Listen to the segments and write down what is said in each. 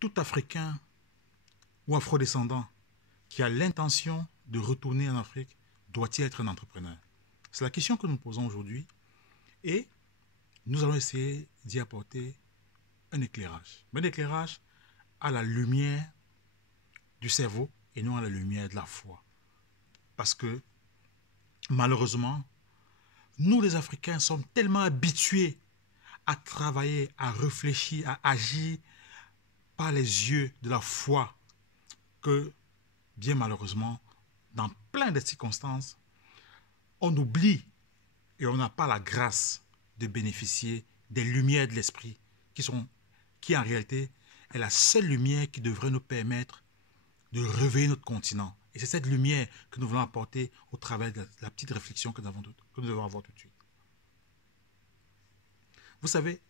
tout Africain ou afrodescendant qui a l'intention de retourner en Afrique doit-il être un entrepreneur? C'est la question que nous posons aujourd'hui et nous allons essayer d'y apporter un éclairage. Un éclairage à la lumière du cerveau et non à la lumière de la foi. Parce que malheureusement, nous les Africains sommes tellement habitués à travailler, à réfléchir, à agir par les yeux de la foi que, bien malheureusement, dans plein de circonstances, on oublie et on n'a pas la grâce de bénéficier des lumières de l'esprit qui en réalité est la seule lumière qui devrait nous permettre de réveiller notre continent. Et c'est cette lumière que nous voulons apporter au travers de la petite réflexion que nous devons avoir tout de suite. Vous savez,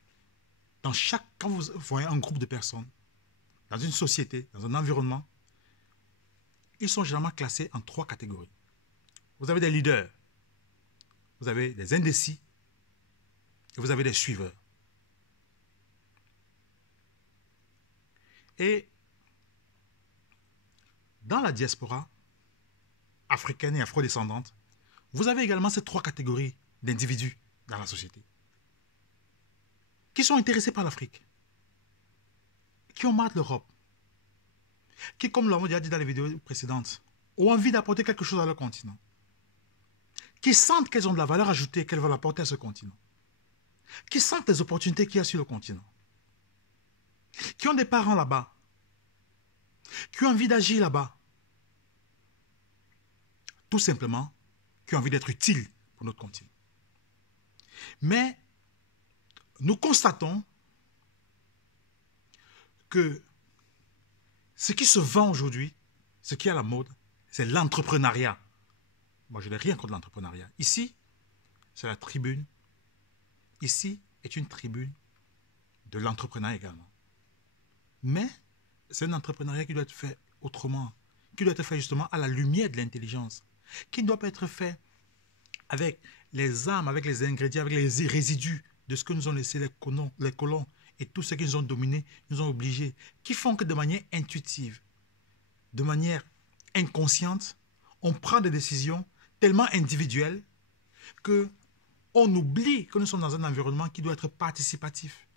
quand vous voyez un groupe de personnes, dans une société, dans un environnement, ils sont généralement classés en 3 catégories. Vous avez des leaders, vous avez des indécis et vous avez des suiveurs. Et dans la diaspora africaine et afrodescendante, vous avez également ces 3 catégories d'individus dans la société qui sont intéressés par l'Afrique, qui ont marre de l'Europe, qui, comme nous l'avons déjà dit dans les vidéos précédentes, ont envie d'apporter quelque chose à leur continent, qui sentent qu'elles ont de la valeur ajoutée qu'elles veulent apporter à ce continent, qui sentent les opportunités qu'il y a sur le continent, qui ont des parents là-bas, qui ont envie d'agir là-bas, tout simplement, qui ont envie d'être utiles pour notre continent. Mais nous constatons que ce qui se vend aujourd'hui, ce qui est à la mode, c'est l'entrepreneuriat. Moi, je n'ai rien contre l'entrepreneuriat. Ici, c'est la tribune. Ici est une tribune de l'entrepreneuriat également. Mais c'est un entrepreneuriat qui doit être fait autrement, qui doit être fait justement à la lumière de l'intelligence, qui ne doit pas être fait avec les âmes, avec les ingrédients, avec les résidus de ce que nous ont laissé les colons et tous ceux qui nous ont dominés, nous ont obligés, qui font que de manière intuitive, de manière inconsciente, on prend des décisions tellement individuelles qu'on oublie que nous sommes dans un environnement qui doit être participatif.